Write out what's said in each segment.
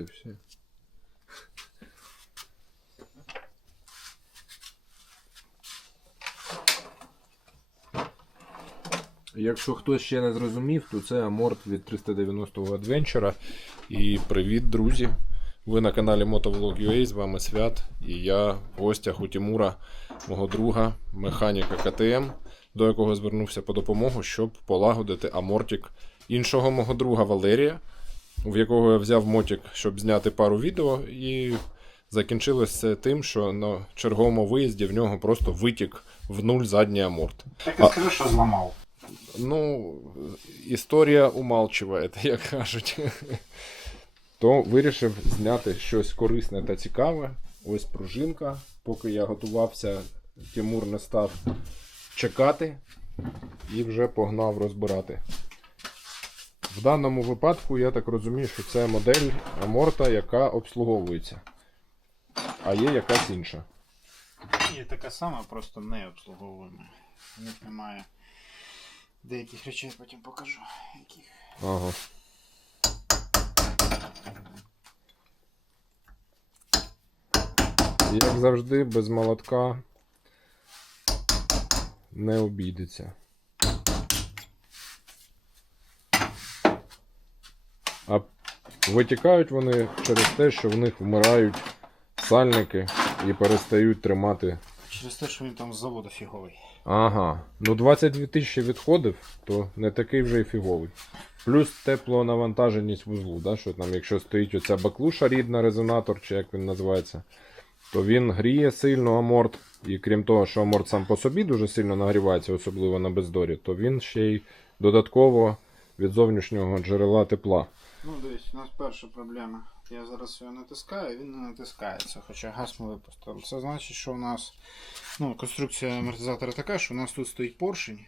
і все. Якщо хтось ще не зрозумів, то це аморт від 390-го Adventure. І привіт, друзі! Ви на каналі Motovlog.ua, з вами Свят. І я в гостях у Тимура, мого друга, механіка КТМ, до якого звернувся по допомогу, щоб полагодити амортик іншого мого друга Валерія, в якого я взяв мотик, щоб зняти пару відео. І закінчилось це тим, що на черговому виїзді в нього просто витік в нуль задній аморт. Так і скажи, що зламав. Ну, історія умалчує, як кажуть. То вирішив зняти щось корисне та цікаве. Ось пружинка. Поки я готувався, Тимур не став чекати і вже погнав розбирати. В даному випадку я так розумію, що це модель Аморта, яка обслуговується. А є якась інша. Є така сама, просто не обслуговуємо. У них немає деяких речей, потім покажу. Яких. Ага. Як завжди, без молотка не обійдеться. А витікають вони через те, що в них вмирають сальники і перестають тримати Через те, що він там з заводу фіговий. Ага. Ну 22 тисячі відходів, то не такий вже й фіговий. Плюс теплонавантаженість вузлу, да, що там, якщо стоїть оця баклуша рідна, резонатор, чи як він називається, то він гріє сильно аморт. І крім того, що аморт сам по собі дуже сильно нагрівається, особливо на бездорі, то він ще й додатково від зовнішнього джерела тепла. Ну, дивись, у нас перша проблема. Я зараз його натискаю, він не натискається, хоча газ ми випустили. Це значить, що у нас ну, конструкція амортизатора така, що у нас тут стоїть поршень,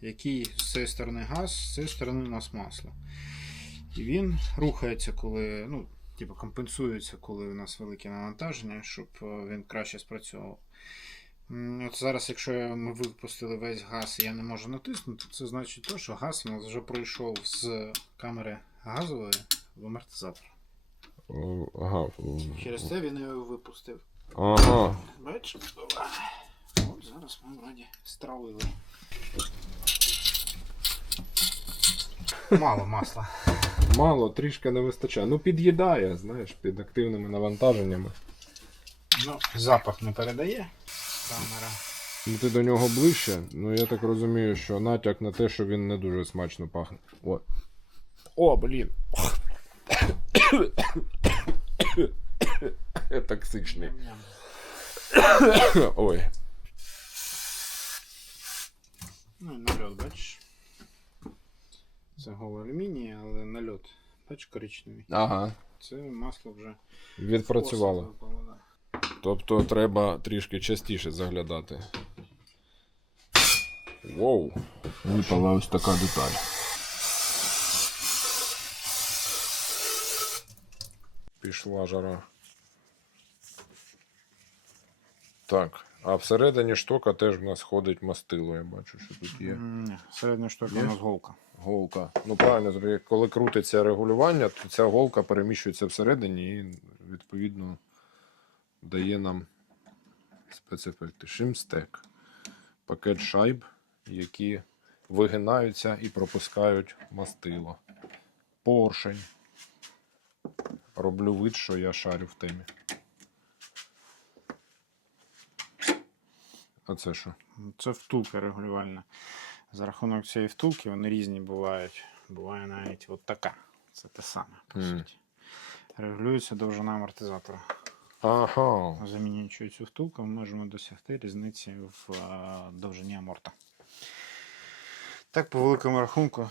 який з цієї сторони газ, з цієї сторони у нас масло. І він рухається, коли, ну, типу, компенсується, коли у нас велике навантаження, щоб е, він краще спрацьовував. От зараз, якщо ми випустили весь газ і я не можу натиснути, це значить то, що газ у нас вже пройшов з камери газової в амортизатор. Ага. Через це він його випустив. Ага. Бачиш? От зараз ми вроді стравили. Мало масла. Мало, трішки не вистачає. Ну, під'їдає, знаєш, під активними навантаженнями. Ну, запах не передає. Камера. Ну, ти до нього ближче, ну я так розумію, що натяк на те, що він не дуже смачно пахне. О, О блін. Токсичний. Ой. Ну нальот, бачиш. Це голий алюміній, але нальот. Бачиш, коричневий. Ага. Це масло вже Відпрацювало. випало, да. Тобто треба трішки частіше заглядати. Воу. Випала ось така деталь. Пішла жара. Так, а всередині штока теж в нас ходить мастило, я бачу, що тут є. Ні, середня штука Є? у нас голка. Голка. Ну правильно, коли крутиться регулювання, то ця голка переміщується всередині і відповідно дає нам спецефекти. Шимстек. Пакет шайб, які вигинаються і пропускають мастило. Поршень. Роблю вид, що я шарю в темі. А це що? Це втулка регулювальна. За рахунок цієї втулки вони різні бувають. Буває навіть от така. Це те саме, по Мгм. суті. Регулюється довжина амортизатора. Ага. Замінюючи цю втулку, ми можемо досягти різниці в е, довжині аморта. Так, по великому рахунку,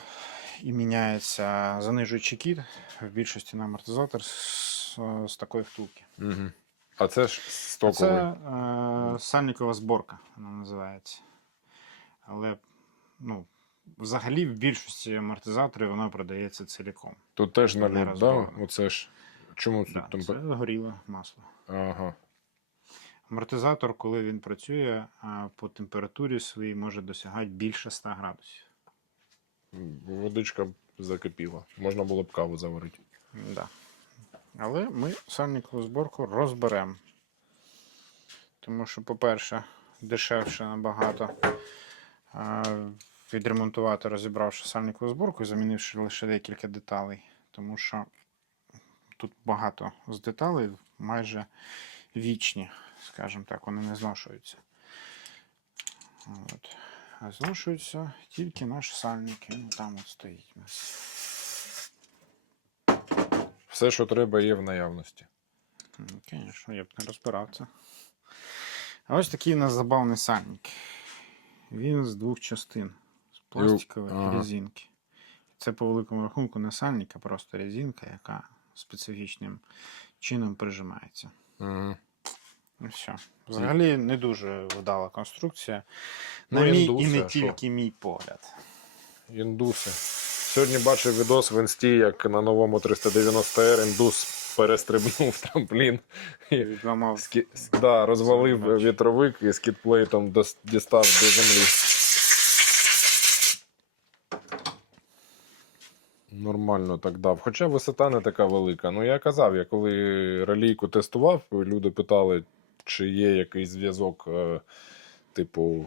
і міняється занижуючий кіт в більшості на амортизатор з, з такої втулки. Угу. А це ж стоковий. Це е, сальникова зборка, вона називається. Але ну, взагалі в більшості амортизаторів вона продається ціліком. Тут теж не наліт, да? Оце ж. Чому тут Да, там. це горіле масло. Ага. Амортизатор, коли він працює, по температурі своїй може досягати більше 100 градусів. Водичка закипіла. Можна було б каву заварити. Да. Але ми сальникову зборку розберемо. Тому що, по-перше, дешевше набагато а, відремонтувати, розібравши сальникову зборку і замінивши лише декілька деталей. Тому що тут багато з деталей майже вічні, скажімо так, вони не зношуються. От. А зношуються тільки наш сальник. Він там от стоїть у нас. Все, що треба, є в наявності. Звісно, я б не розбирав це. А ось такий у нас забавний сальник. Він з двох частин. З пластикової ага. резинки. Це по великому рахунку не сальник, а просто резинка, яка специфічним чином прижимається. Угу. І все. Взагалі не дуже вдала конструкція. Ну, На мій і не а що? тільки мій погляд. Індуси. Сьогодні бачив відос в інсті, як на новому 390R індус перестрибнув трамплін. І Відламав скі... с- да, розвалив вітровик і скітплейтом дос- дістав до землі. Нормально так дав. Хоча висота не така велика. Ну я казав, я коли ралійку тестував, люди питали, чи є якийсь зв'язок, е, типу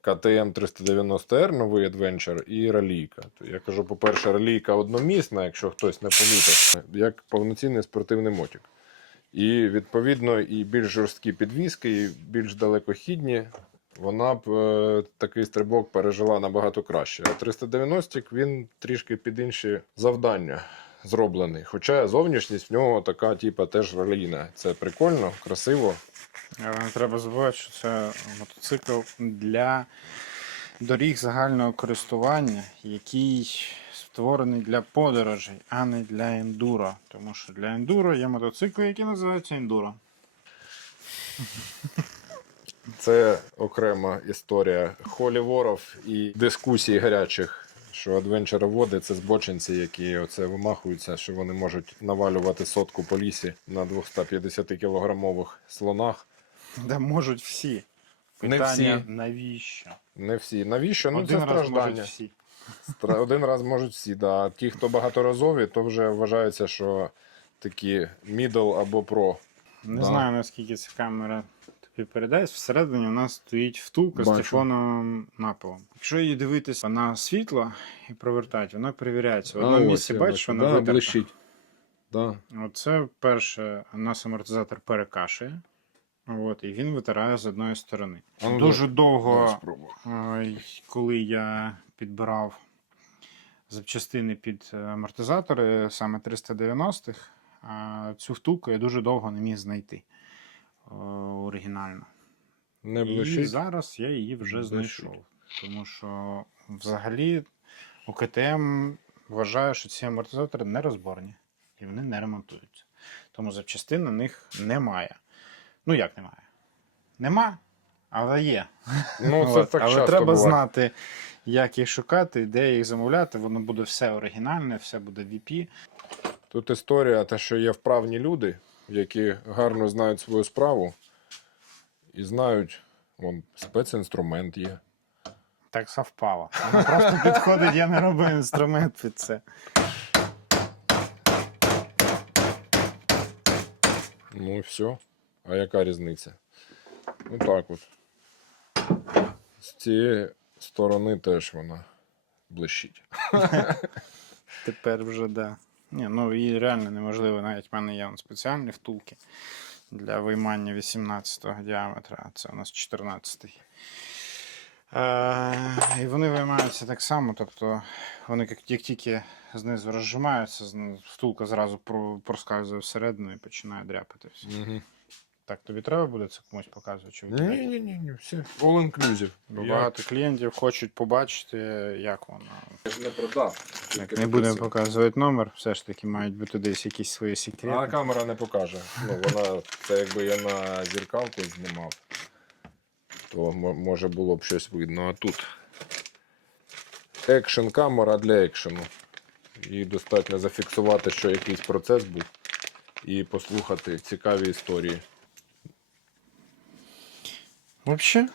КТМ 390R, новий Adventure, і ралійка. Я кажу, по-перше, ралійка одномісна, якщо хтось не помітив, як повноцінний спортивний мотик. І відповідно і більш жорсткі підвіски, і більш далекохідні. Вона б е, такий стрибок пережила набагато краще. А 390 він трішки під інші завдання зроблений. Хоча зовнішність в нього така, типа, теж ралійна. Це прикольно, красиво. Треба забувати, що це мотоцикл для доріг загального користування, який створений для подорожей, а не для ендуро. Тому що для ендуро є мотоцикли, які називаються ендуро. Це окрема історія холіворів і дискусій гарячих. Що адвенчероводи це збочинці, які оце вимахуються, що вони можуть навалювати сотку по лісі на 250 кілограмових слонах. Да можуть всі. Не Питання, всі. навіщо? Не всі. Навіщо? Ну Один це раз можуть страждання. всі. Стра- Один раз можуть всі, да. А ті, хто багаторазові, то вже вважається, що такі middle або про. Не Да. знаю, наскільки ця камера тобі передасть. Всередині у нас стоїть втулка з Бачу. тефлоновим напилом. Якщо її дивитися на світло і провертати, вона перевіряється. В одному місці бачиш, вона да, витерта. блищить. Да. Оце перше, нас амортизатор перекашує. От, і він витирає з одної сторони. А ну, Дуже Давай довго, е, коли я підбирав запчастини під е, амортизатори, саме 390-х, а цю втулку я дуже довго не міг знайти е, оригінально. Не І зараз я її вже знайшов. Тому що взагалі у КТМ вважаю, що ці амортизатори не розборні і вони не ремонтуються. Тому запчастин на них немає. Ну як немає? Нема, але є. Ну, це так але часто треба буває. знати, як їх шукати, де їх замовляти. Воно буде все оригінальне, все буде VP. Тут історія, те, що є вправні люди, які гарно знають свою справу і знають, вон, спецінструмент є. Так совпало. Воно просто підходить, я не робив інструмент під це. Ну і все. А яка різниця? Ну так от. З цієї сторони теж вона блищить. Тепер вже да. Ні, ну її реально неможливо. Навіть в мене є спеціальні втулки для виймання 18-го діаметра, а це у нас 14-й. Е, і вони виймаються так само, тобто вони як, тільки знизу розжимаються, втулка зразу проскальзує всередину і починає дряпати все. Угу. Так, тобі треба буде це комусь показувати? Чи Ні, викидати? ні, ні, ні, все. All inclusive. Бо багато клієнтів хочуть побачити, як воно. Я ж не продав. Так, не будемо показувати номер, все ж таки мають бути десь якісь свої А камера не покаже. Ну, вона, це якби я на зеркалку знімав, то може було б щось видно. А тут екшн камера для екшену. Їй достатньо зафіксувати, що якийсь процес був, і послухати цікаві історії. Взагалі,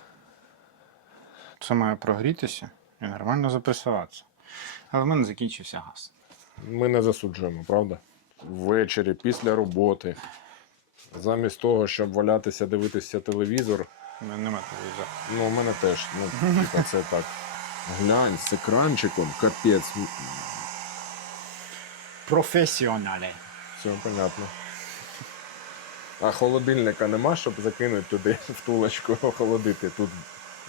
це має прогрітися і нормально записуватися. Але в мене закінчився газ. Ми не засуджуємо, правда? ввечері після роботи. Замість того, щоб валятися, дивитися телевізор, У мене нема телевізора. ну, у мене теж. Ну, типа, це так. Глянь, з екранчиком, капець. Професіоналі. Все понятно. А холодильника нема, щоб закинути туди втулочку охолодити. Тут,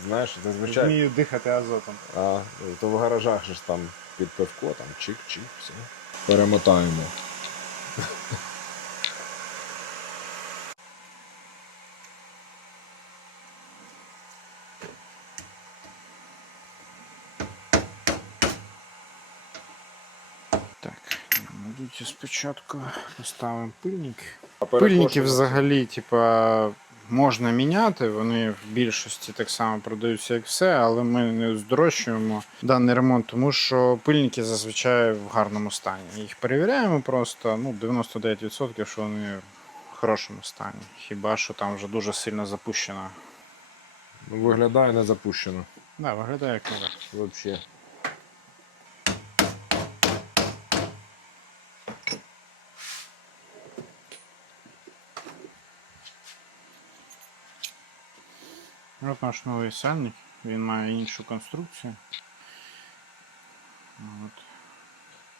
знаєш, зазвичай. Вмію дихати азотом. А, то в гаражах же ж там під пивко, там чик-чик, все. Перемотаємо. Так, мабуть, спочатку поставимо пильник. Пильники взагалі, типа, можна міняти, вони в більшості так само продаються, як все, але ми не здорожчуємо даний ремонт, тому що пильники зазвичай в гарному стані. Їх перевіряємо просто, ну, 99%, що вони в хорошому стані. Хіба що там вже дуже сильно запущено. Ну, Виглядає не запущено. Да, виглядає як нове. Взагалі. От наш новий сальник, він має іншу конструкцію. От.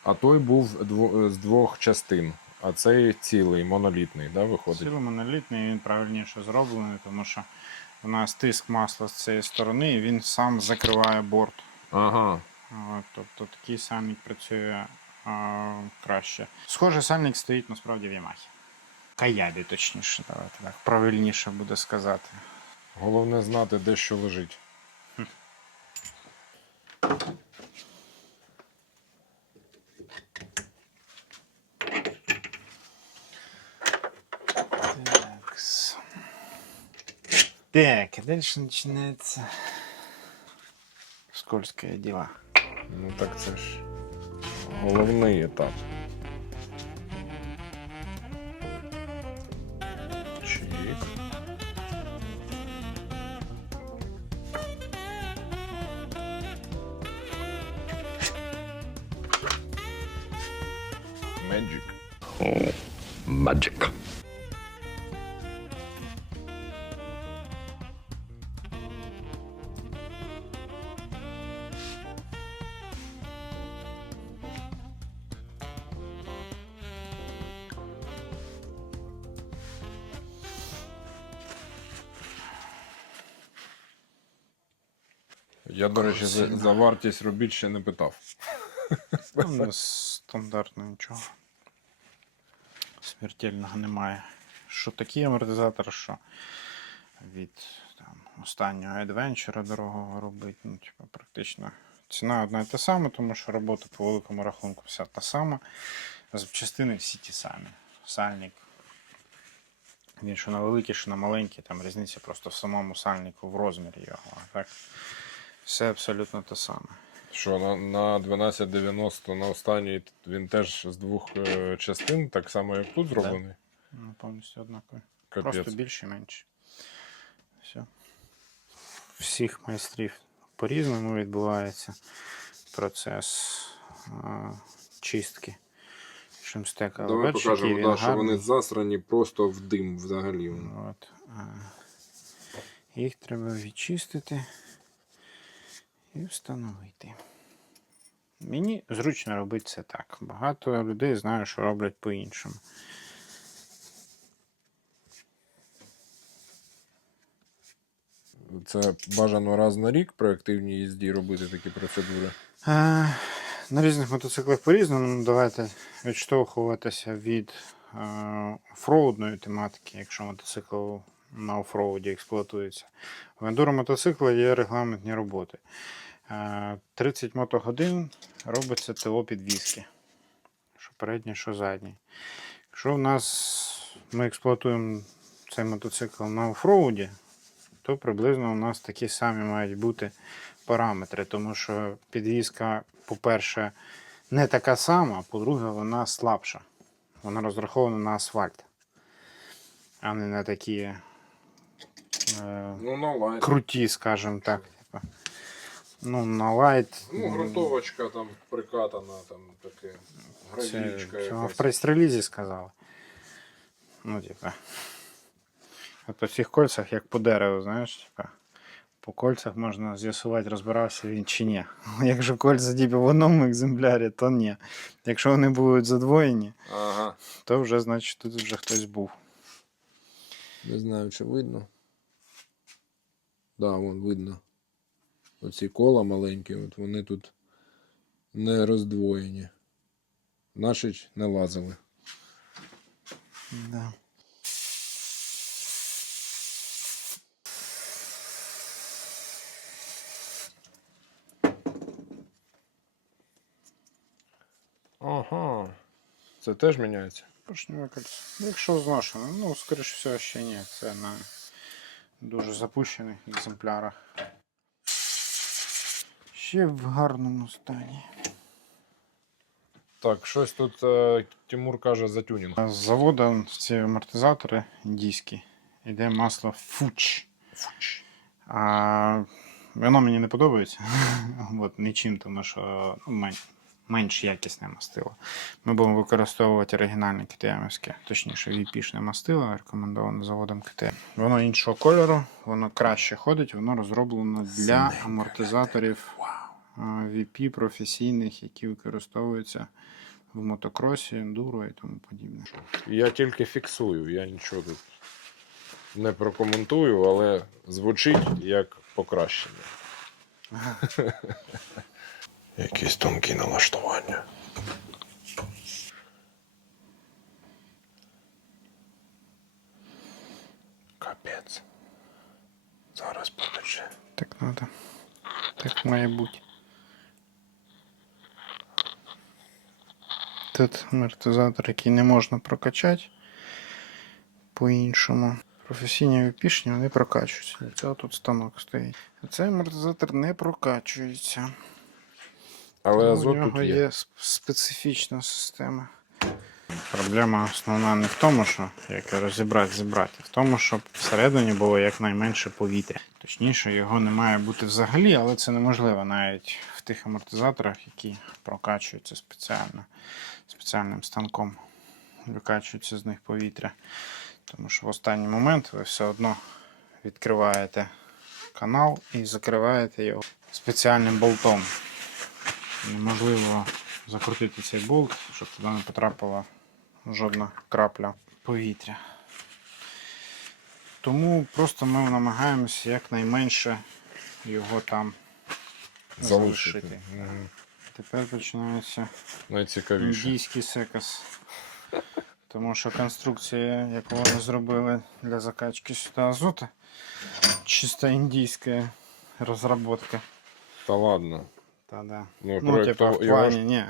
А той був дво- з двох частин, а цей цілий, монолітний, да, виходить? Силу монолітний, він правильніше зроблений, тому що у нас тиск масла з цієї сторони, і він сам закриває борт. Ага. От, тобто такий сальник працює а, краще. Схожий сальник стоїть насправді в Ямахі. Каябі, точніше, давайте так. Правильніше буде сказати. Головне знати, де що лежить. Так, а дальше начинается скользкое дело. Ну так це ж головний етап. Я, до речі, за, за вартість робіт ще не питав. Там не стандартно нічого. Смертельного немає. Що такий амортизатор, що від там, останнього Adventure дорогого робить. Ну, типу, практично ціна одна і та сама, тому що робота по великому рахунку вся та сама. Запчастини всі ті самі. Сальник. Він що на великий, що на маленький, там різниця просто в самому сальнику, в розмірі його. А так все абсолютно те саме. Що на, на 1290 на останній він теж з двох е, частин, так само як тут зроблений. Ну, повністю однакові. Капець. Просто більше і менше. Все. Всіх майстрів по-різному відбувається процес а, чистки шимстека. Але Давай бачиш, який покажемо, він да, що вони засрані просто в дим взагалі. От, а, їх треба відчистити і встановити. Мені зручно робити це так. Багато людей знаю, що роблять по-іншому. Це бажано раз на рік при активній їзді робити такі процедури. Е, На різних мотоциклах по-різному. Ну, Давайте відштовхуватися від офроудної тематики, якщо мотоцикл на офроуді експлуатується. В ендуро мотоцикла є регламентні роботи. Е, 30 мотогодин робиться ТО підвіски. Що переднє, що заднє. Якщо в нас ми експлуатуємо цей мотоцикл на офроуді, то приблизно у нас такі самі мають бути параметри, тому що підвізка, по-перше, не така сама, а по-друге, вона слабша. Вона розрахована на асфальт, а не на такі е, Ну, круті, скажімо так. Ну, на лайт. Ну, грунтовочка там прикатана, там таке. Це, Гравійка це в прес-релізі сказали. Ну, типа. От по цих кольцах, як по дереву, знаєш, типа. По кольцах можна з'ясувати, розбирався він чи ні. Якщо кольця типу, в одному екземплярі, то ні. Якщо вони будуть задвоєні, Ага. то вже, значить, тут вже хтось був. Не знаю, чи видно. Да, вон видно. Оці кола маленькі, от вони тут не роздвоєні. Наші ж не лазили. Да. Ага. Це теж міняється. Поршневе кольцо. Ну, Якщо зношено, ну, скоріш всього, ще ні. Це на дуже запущених екземплярах. Ще в гарному стані. Так, щось тут е, Тимур каже за тюнінг. З заводу ці амортизатори індійські. Йде масло Фуч. Фуч. А воно мені не подобається. От, нічим, тому що ну, мен- менш якісне мастило. Ми будемо використовувати оригінальне КТМівське, точніше, VP-шне мастило, рекомендоване заводом КТМ. Воно іншого кольору, воно краще ходить, воно розроблено для амортизаторів VP професійних, які використовуються в мотокросі, ендуро і тому подібне. Я тільки фіксую, я нічого тут не прокоментую, але звучить як покращення. Якісь тонкі налаштування. Капець. Зараз потече. Так надо. Так має бути. Тут амортизатор, який не можна прокачати по-іншому. Професійні випішні вони прокачуються. Цього тут станок стоїть. А цей амортизатор не прокачується. Але азот у нього тут є. є специфічна система. Проблема основна не в тому, що як розібрати, зібрати, а в тому, щоб всередині було якнайменше повітря. Точніше, його не має бути взагалі, але це неможливо навіть в тих амортизаторах, які прокачуються спеціально, спеціальним станком. Викачується з них повітря. Тому що в останній момент ви все одно відкриваєте канал і закриваєте його спеціальним болтом неможливо закрутити цей болт, щоб туди не потрапила жодна крапля повітря. Тому просто ми намагаємося якнайменше його там залишити. Мгм. Тепер починається індійський секас. Тому що конструкція, яку вони зробили для закачки сюди азоту, чисто індійська розробка. Та ладно. Та-да. Ну, Ну, типа, в плані, ні,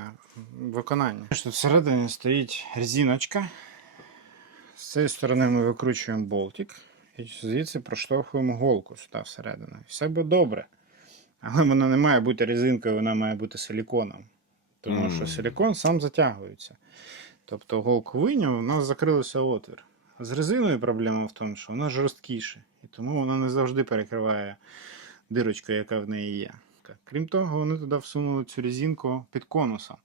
виконання. Всередині стоїть резиночка. З цієї сторони ми викручуємо болтик і звідси проштовхуємо голку сюди всередину. Все буде добре. Але вона не має бути резинкою, вона має бути силіконом. Тому Мгм. що силікон сам затягується. Тобто голку виняв, у нас закрився отвір. З резиною проблема в тому, що вона жорсткіше. І тому вона не завжди перекриває дирочку, яка в неї є. Крім того, вони туди всунули цю резинку під конусом.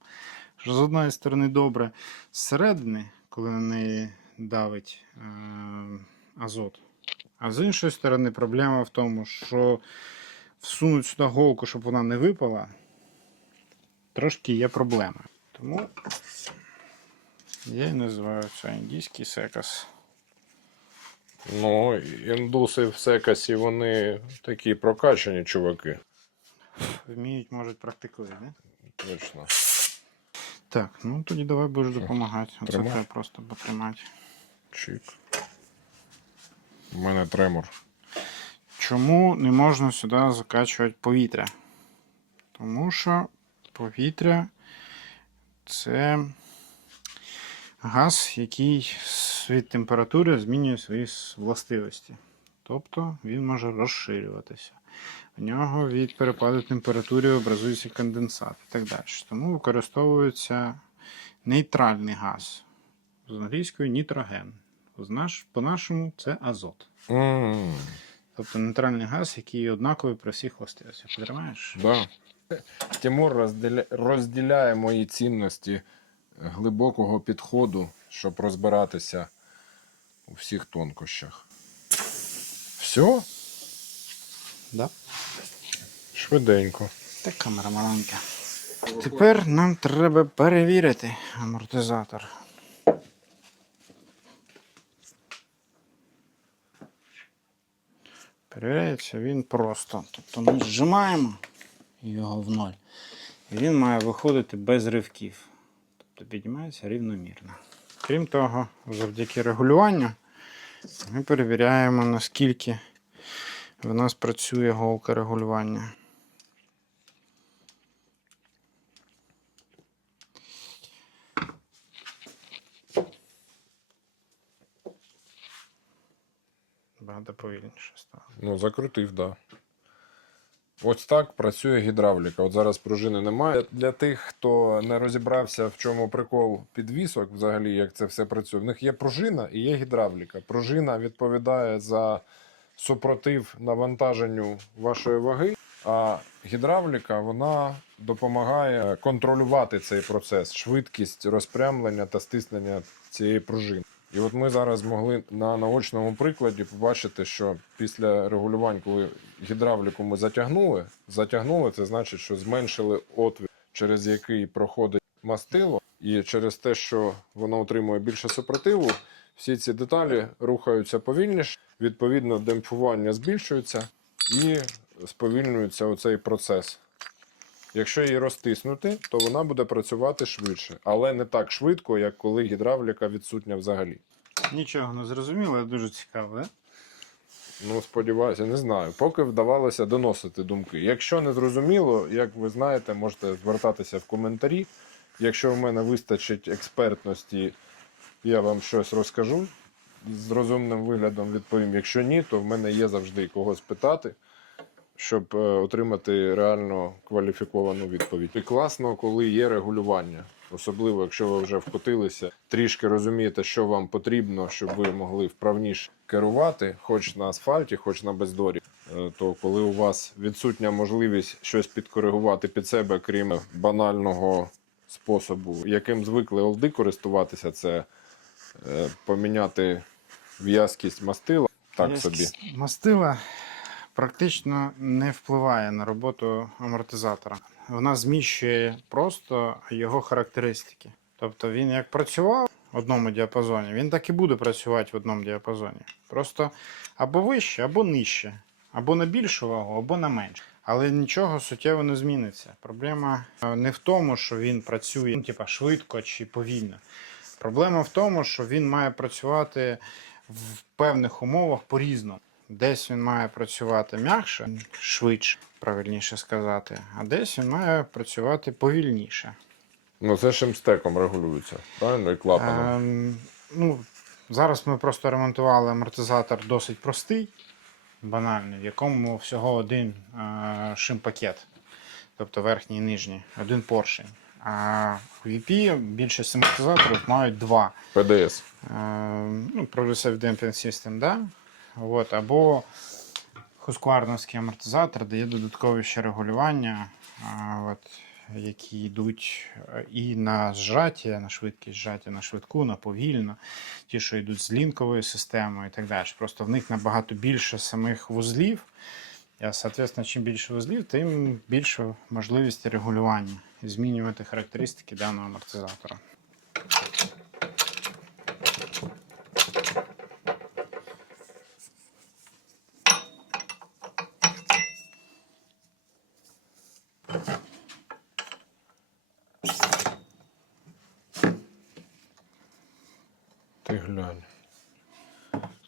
Що з одної сторони добре, зсередини, коли на неї давить е- азот. А з іншої сторони, проблема в тому, що всунуть сюди голку, щоб вона не випала, трошки є проблема. Тому я і називаю це індійський секас. Ну, індуси в секасі, вони такі прокачані чуваки. Вміють, можуть, практикують, не? Точно. Так, ну тоді давай будеш допомагати. Оце Тримай. треба просто потримати. Чик. У мене тремор. Чому не можна сюди закачувати повітря? Тому що повітря це газ, який від температури змінює свої властивості. Тобто він може розширюватися. В нього від перепаду температури образується конденсат і так далі. Тому використовується нейтральний газ. З англійською нітроген. По-нашому це азот. М, Тобто нейтральний газ, який однаковий при всіх властивостях. Підтримаєш? Да. Тимур розділя... розділяє мої цінності глибокого підходу, щоб розбиратися у всіх тонкощах. Все? Да. Швиденько. Так, камера маленька. Тепер нам треба перевірити амортизатор. Перевіряється він просто. Тобто ми зжимаємо його в ноль. І він має виходити без ривків. Тобто піднімається рівномірно. Крім того, завдяки регулюванню ми перевіряємо, наскільки в нас працює голка регулювання. Багато повільніше стало. Ну, закрутив, да. Ось так працює гідравліка. От зараз пружини немає. Для тих, хто не розібрався, в чому прикол підвісок, взагалі, як це все працює. В них є пружина і є гідравліка. Пружина відповідає за супротив навантаженню вашої ваги, а гідравліка вона допомагає контролювати цей процес, швидкість розпрямлення та стиснення цієї пружини. І от ми зараз змогли на наочному прикладі побачити, що після регулювань, коли гідравліку ми затягнули, затягнули, це значить, що зменшили отвір, через який проходить мастило, і через те, що воно отримує більше супротиву, всі ці деталі рухаються повільніше, відповідно, демпфування збільшується і сповільнюється оцей процес. Якщо її розтиснути, то вона буде працювати швидше, але не так швидко, як коли гідравліка відсутня взагалі. Нічого не зрозуміло, дуже цікаво, да? Ну, сподіваюся, не знаю. Поки вдавалося доносити думки. Якщо не зрозуміло, як ви знаєте, можете звертатися в коментарі. Якщо в мене вистачить експертності, я вам щось розкажу з розумним виглядом відповім. Якщо ні, то в мене є завжди кого спитати, щоб е, отримати реально кваліфіковану відповідь. І класно, коли є регулювання. Особливо, якщо ви вже вкотилися, трішки розумієте, що вам потрібно, щоб ви могли вправніше керувати, хоч на асфальті, хоч на бездорі. Е, То коли у вас відсутня можливість щось підкоригувати під себе, крім банального способу, яким звикли олди користуватися, це е, поміняти в'язкість мастила. Так собі. Мастила практично не впливає на роботу амортизатора. Вона зміщує просто його характеристики. Тобто він як працював в одному діапазоні, він так і буде працювати в одному діапазоні. Просто або вище, або нижче, або на більшу вагу, або на меншу. Але нічого суттєво не зміниться. Проблема е, не в тому, що він працює ну, типа, швидко чи повільно. Проблема в тому, що він має працювати в певних умовах по-різному. Десь він має працювати м'якше, швидше, правильніше сказати, а десь він має працювати повільніше. Ну, це шимстеком регулюється, правильно? І клапаном. Ем, ну, зараз ми просто ремонтували амортизатор досить простий, банальний, в якому всього один е, шим-пакет, тобто верхній і нижній, один поршень. А в VP більшість амортизаторів мають два. ПДС. Е, ну, Progressive Damping System, да? От, або хускварновський амортизатор дає додаткові ще регулювання, от, які йдуть е, і на зжаття, на швидкість зжаття, на швидку, на повільно, ті, що йдуть з лінковою системою і так далі. Просто в них набагато більше самих вузлів. І, соответственно, чим більше вузлів, тим більше можливості регулювання і змінювати характеристики даного амортизатора. Ти глянь.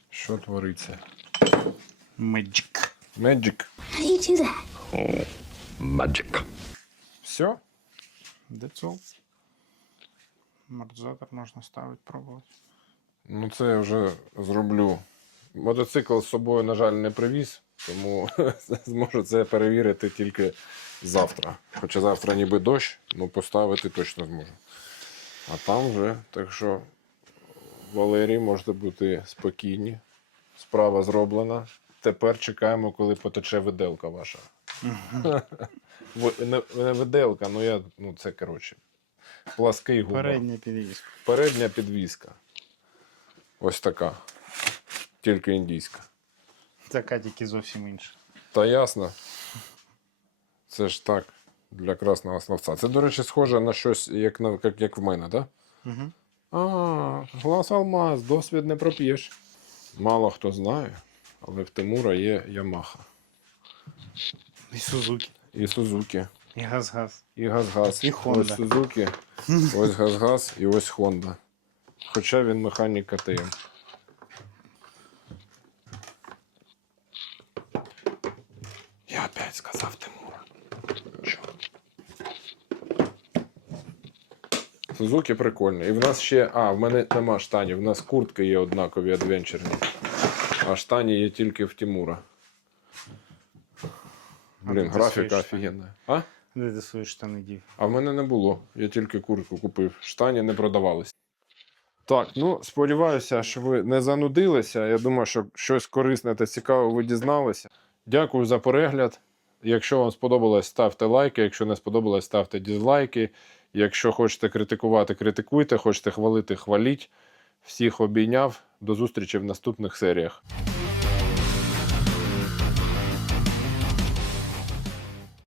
Що твориться? Magic. Magic. How do you do that? Magic. Все? That's all. Амортизатор можна ставити, пробувати. Ну, це я вже зроблю. Мотоцикл з собою, на жаль, не привіз, тому зможу це перевірити тільки завтра. Хоча завтра ніби дощ, ну поставити точно зможу. А там вже, так що, Валерій, можете бути спокійні. Справа зроблена. тепер чекаємо, коли потече виделка ваша. Не, не виделка, ну я. Ну це коротше. Плаский гумор. Передня підвізка. Передня підвіска. Ось така. Тільки індійська. Така тільки зовсім інша. Та ясно. Це ж так, для красного словця. Це, до речі, схоже на щось, як, на, як, як в мене, так? Угу. А, глас алмаз, досвід не проп'єш. Мало хто знає, але в Тимура є Ямаха. І Сузуки. І Сузуки, І газ-газ. і Газгаз. І Honda. Ось Сузуки, ось Газгаз і ось Honda. Хоча він механік КТМ. Я опять сказав Тимура. Сузуки прикольний. І в нас ще. А, в мене нема штанів. В нас куртки є однакові адвенчерні. А штані є тільки в Тимура. Блін, графіка офігенна. А? Де ти свої штани дів? А в мене не було. Я тільки куртку купив. Штані не продавались. Так, ну сподіваюся, що ви не занудилися. Я думаю, що щось корисне та цікаве ви дізналися. Дякую за перегляд. Якщо вам сподобалось, ставте лайки. Якщо не сподобалось, ставте дізлайки. Якщо хочете критикувати, критикуйте. Хочете хвалити, хваліть. Всіх обійняв. До зустрічі в наступних серіях.